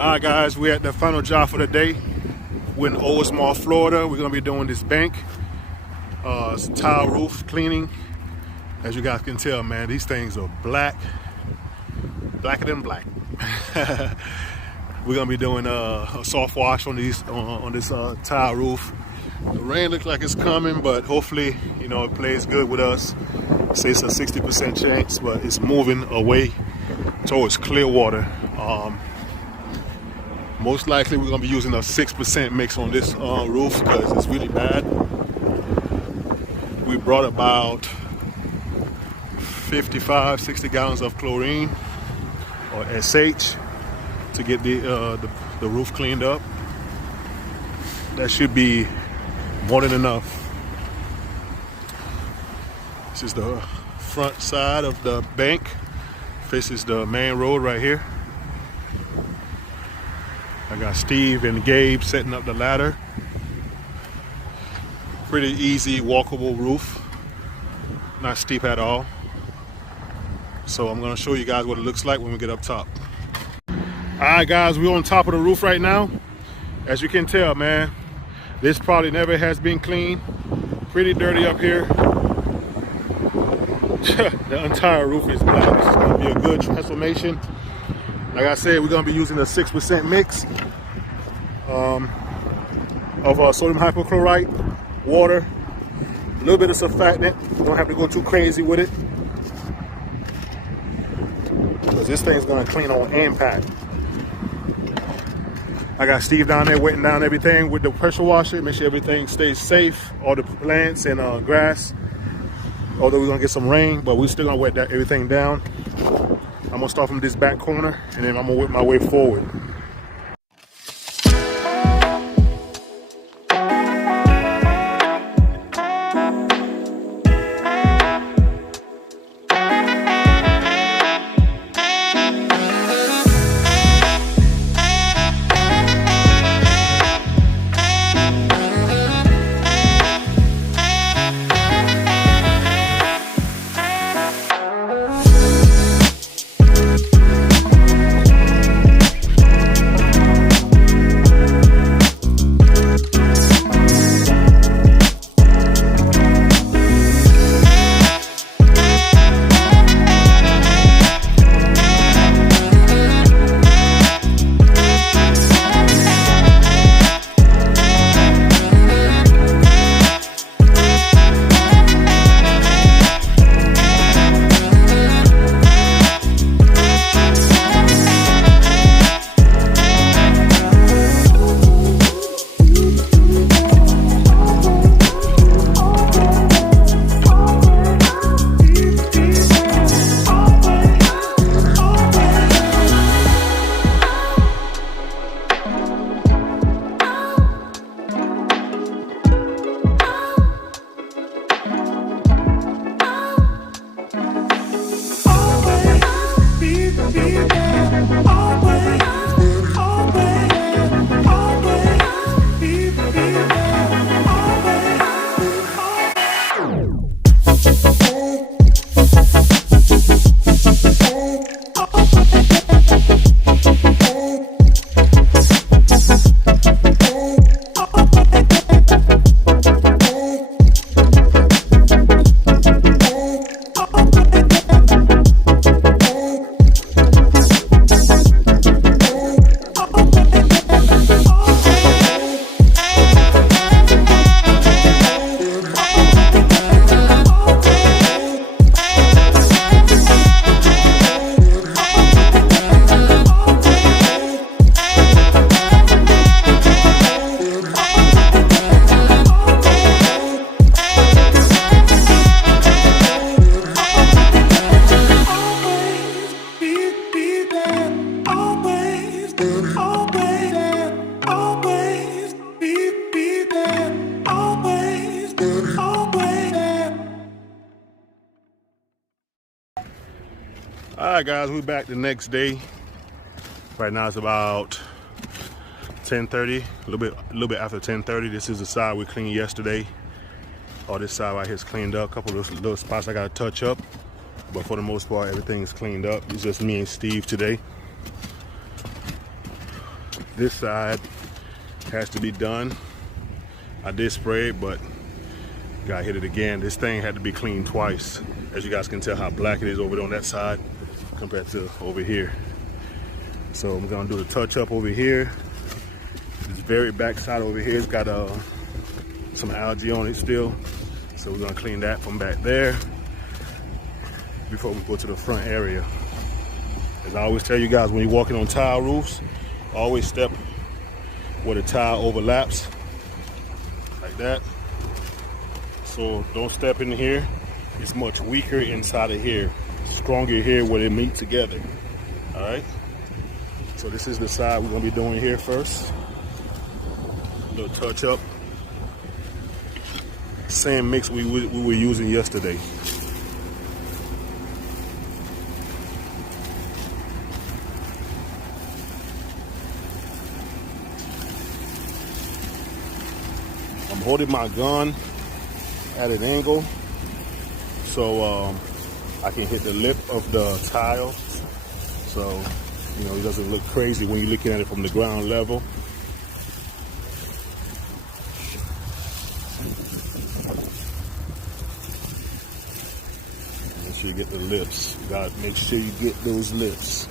All right, guys, we're at the final job for the day. We're in Oldsmar, Florida. We're gonna be doing this bank tile roof cleaning. As you guys can tell, man, these things are blacker than black. We're gonna be doing a soft wash on these on this tile roof. The rain looks like it's coming, but hopefully, you know, it plays good with us. Say it's a 60% chance, but it's moving away towards clear water. Most likely we're gonna be using a 6% mix on this roof because it's really bad. We brought about 55-60 gallons of chlorine or SH to get the roof cleaned up. That should be more than enough. This is the front side of the bank. Faces the main road right here. I got Steve and Gabe setting up the ladder. Pretty easy, walkable roof. Not steep at all. So I'm gonna show you guys what it looks like when we get up top. All right, guys, we're on top of the roof right now. As you can tell, man, this probably never has been cleaned. Pretty dirty up here. The entire roof is black. This is gonna be a good transformation. Like I said, we're gonna be using a 6% mix of sodium hypochlorite, water, a little bit of surfactant. You don't have to go too crazy with it, because this thing's gonna clean on impact. I got Steve down there wetting down everything with the pressure washer, make sure everything stays safe, all the plants and grass. Although we're gonna get some rain, but we're still gonna wet everything down. I'm gonna start from this back corner and then I'm gonna whip my way forward. All right, guys, we're back the next day. Right now it's about 10:30, a little bit after 10:30. This is the side we cleaned yesterday. All this side right here is cleaned up. A couple of little spots I gotta touch up, but for the most part, everything's cleaned up. It's just me and Steve today. This side has to be done. I did spray it, but gotta hit it again. This thing had to be cleaned twice. As you guys can tell how black it is over there on that side compared to over here. So I'm gonna do the touch up over here. This very back side over here has got some algae on it still. So we're gonna clean that from back there before we go to the front area. As I always tell you guys, when you're walking on tile roofs, always step where the tile overlaps, like that. So don't step in here. It's much weaker inside of here, stronger here where they meet together. All right. So this is the side we're gonna be doing here first. A little touch up. Same mix we were using yesterday. I'm holding my gun at an angle so I can hit the lip of the tile, so you know it doesn't look crazy when you're looking at it from the ground level. Make sure you get the lips. You gotta make sure you get those lips.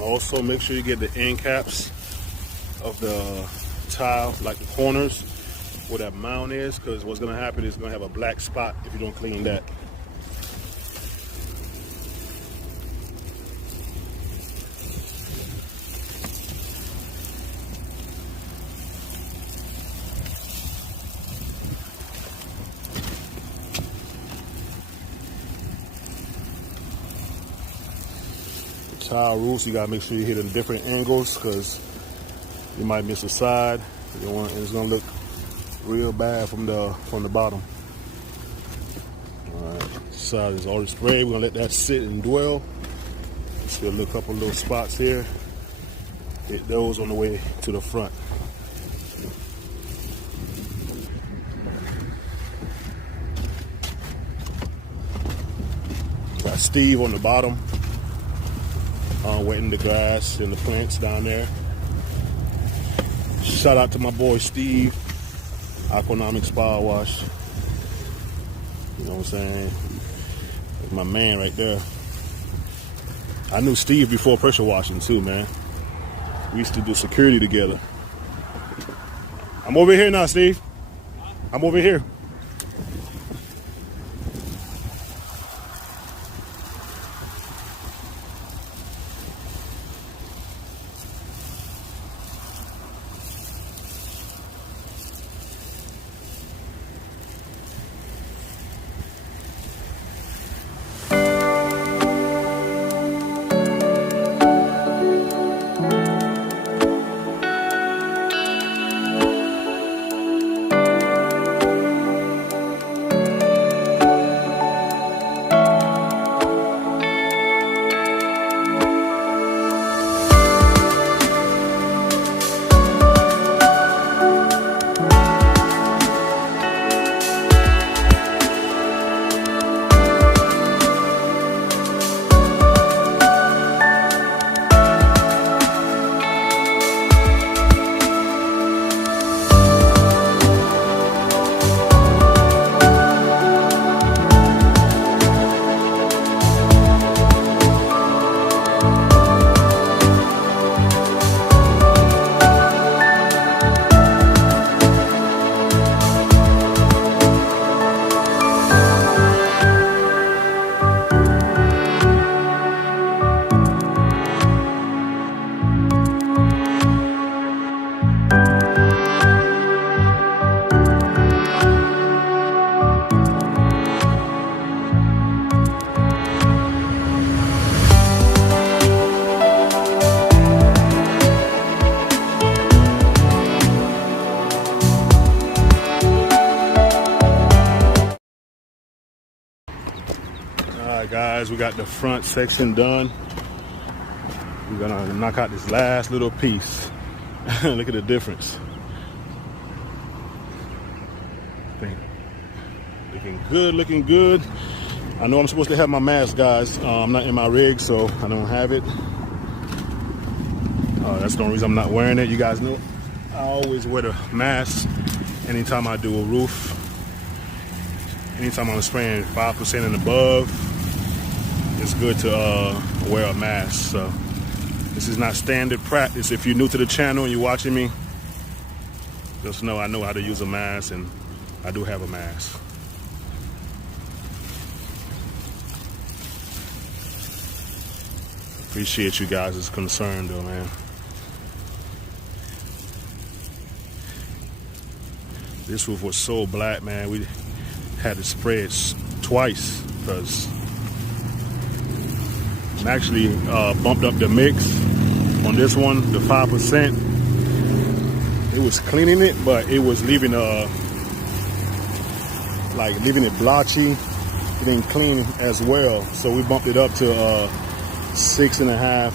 Also, make sure you get the end caps of the tile, like the corners where that mound is, because what's going to happen is it's going to have a black spot if you don't clean that. Tile roofs, you gotta make sure you hit in different angles because you might miss a side. You don't want, and it's gonna look real bad from the bottom. All right, side is already sprayed. We're gonna let that sit and dwell. Still a couple little spots here. Hit those on the way to the front. Got Steve on the bottom. Wetting the grass and the plants down there. Shout out to my boy Steve, Aquanomics Power Wash. You know what I'm saying? That's my man right there. I knew Steve before pressure washing too, man. We used to do security together. I'm over here now, Steve. I'm over here. Alright guys, we got the front section done. We're gonna knock out this last little piece. Look at the difference. Looking good, looking good. I know I'm supposed to have my mask, guys. I'm not in my rig, so I don't have it. That's the only reason I'm not wearing it. You guys know I always wear the mask anytime I do a roof. Anytime I'm spraying 5% and above, it's good to wear a mask. So this is not standard practice. If you're new to the channel and you're watching me, just know I know how to use a mask, and I do have a mask. Appreciate you guys' concern though, man. This roof was so black, man. We had to spray it twice because I actually bumped up the mix on this one, the 5%. It was cleaning it, but it was leaving leaving it blotchy. It didn't clean as well, so we bumped it up to 6.5,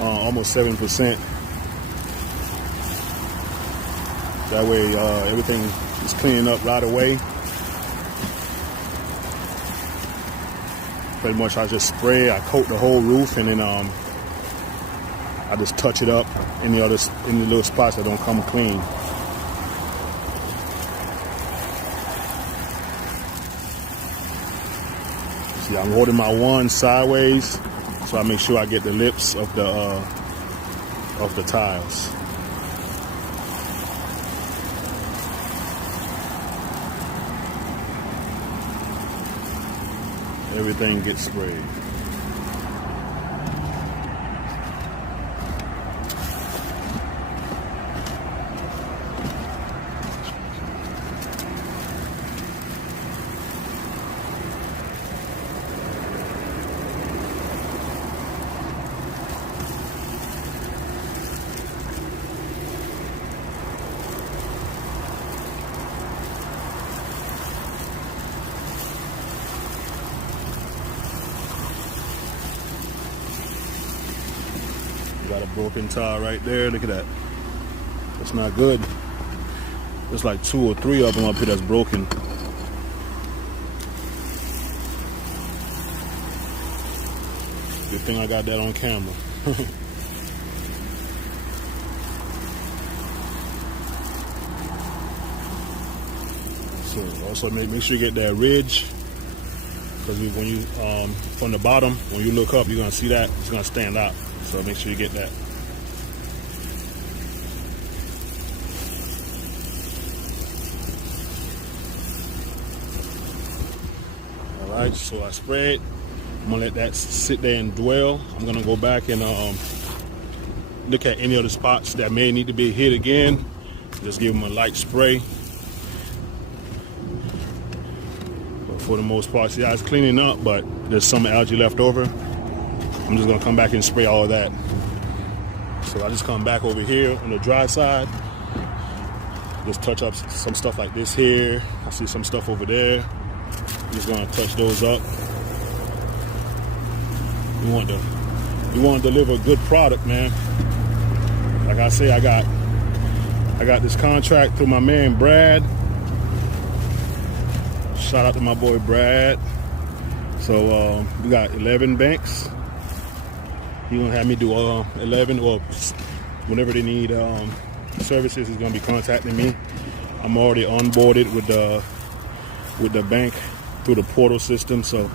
almost 7%. That way, everything is cleaning up right away. Pretty much, I just spray, I coat the whole roof, and then I just touch it up in the little spots that don't come clean. See, I'm holding my one sideways, so I make sure I get the lips of the tiles. Everything gets sprayed. Got a broken tile right there. Look at that. That's not good. There's like 2 or 3 of them up here that's broken. Good thing I got that on camera. So also make sure you get that ridge, because when you from the bottom, when you look up, you're gonna see that it's gonna stand out. So make sure you get that. All right, so I sprayed. I'm gonna let that sit there and dwell. I'm gonna go back and look at any other spots that may need to be hit again. Just give them a light spray. But for the most part, see how it's cleaning up, but there's some algae left over. I'm just gonna come back and spray all of that. So I just come back over here on the dry side, just touch up some stuff like this here. I see some stuff over there. I'm just gonna touch those up. You want to deliver a good product, man. Like I say, I got this contract through my man Brad. Shout out to my boy Brad. So we got 11 banks. He gonna have me do 11, or whenever they need services, he's gonna be contacting me. I'm already onboarded with the bank through the portal system, so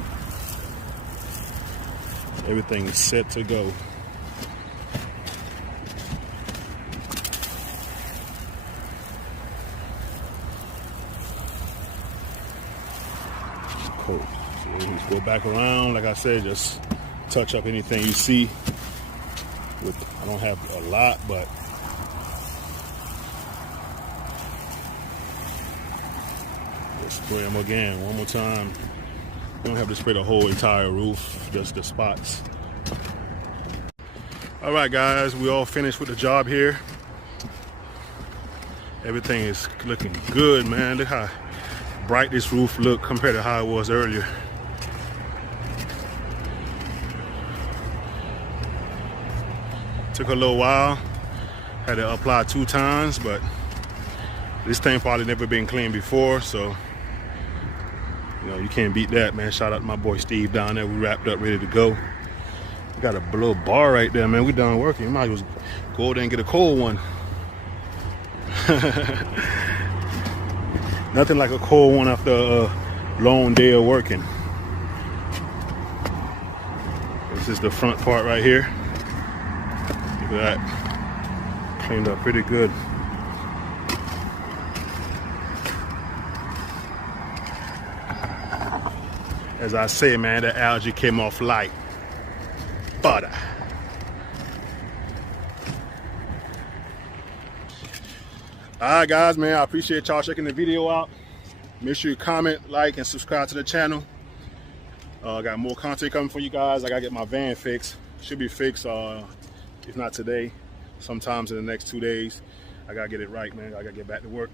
everything is set to go. Cool. So just go back around, like I said, just touch up anything you see. I don't have a lot, but let's spray them again one more time. You don't have to spray the whole entire roof, just the spots. All right, guys, we all finished with the job here. Everything is looking good, man. Look how bright this roof look compared to how it was earlier. Took a little while. Had to apply 2 times, but this thing probably never been cleaned before, so you know, you can't beat that, man. Shout out to my boy Steve down there. We wrapped up, ready to go. We got a little bar right there, man. We done working. You might as well go over there and get a cold one. Nothing like a cold one after a long day of working. This is the front part right here. Look at that. Cleaned up pretty good. As I say, man, the algae came off like butter. Alright guys, man, I appreciate y'all checking the video out. Make sure you comment, like, and subscribe to the channel. I got more content coming for you guys. I gotta get my van fixed. Should be fixed, if not today, sometimes in the next 2 days. I gotta get it right, man. I gotta get back to work.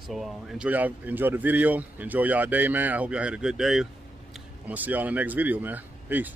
So enjoy the video. Enjoy y'all day, man. I hope y'all had a good day. I'm gonna see y'all in the next video, man. Peace.